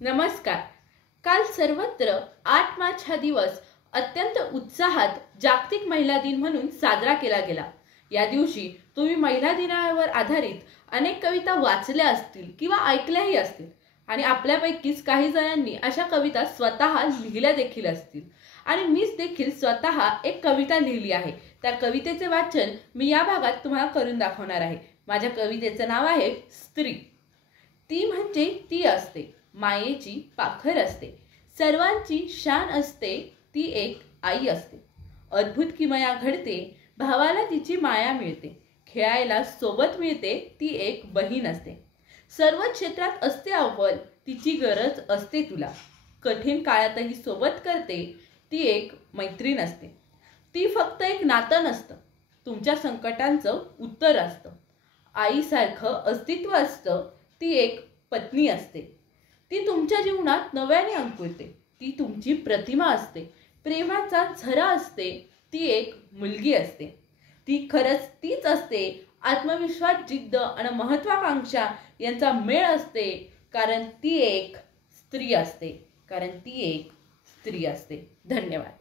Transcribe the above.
नमस्कार। काल सर्वत्र 8 मार्च हा दिवस अत्यंत उत्साहात जागतिक महिला दिन म्हणून साजरा केला गेला। या दिवशी तुम्ही महिला दिनावर आधारित अनेक कविता वाचल्या असतील किंवा ऐकल्याही असतील आणि आपल्यापैकीच काही जणांनी अशा कविता स्वतः लिहिल्या देखील असतील आणि मीच देखील स्वतः एक कविता लिहिली आहे। त्या कवितेचे वाचन मी या भागात तुम्हाला करून दाखवणार आहे। माझ्या कवितेचे नाव आहे स्त्री। ती म्हणजे ती असते, मायेची पाखर असते, सर्वांची शान असते, ती एक आई असते। अद्भुत किमया घडते, भावाला तिची माया मिळते, खेळायला सोबत मिळते, ती एक बहीण असते। सर्व क्षेत्रात असते अव्वल, तिची गरज असते तुला, कठीण काळातही सोबत करते, ती एक मैत्रीण असते। ती फक्त एक नातं नसतं, तुमच्या संकटांचं उत्तर असतं। आईसारखं अस्तित्व असतं, ती एक पत्नी असते। ती तुमच्या जीवनात नव्याने अंकुरते, ती तुमची प्रतिमा असते, प्रेमाचा झरा असते, ती एक मुलगी असते। ती खरंच तीच असते, आत्मविश्वास, जिद्द आणि महत्त्वाकांक्षा यांचा मेळ असते, कारण ती एक स्त्री असते। धन्यवाद।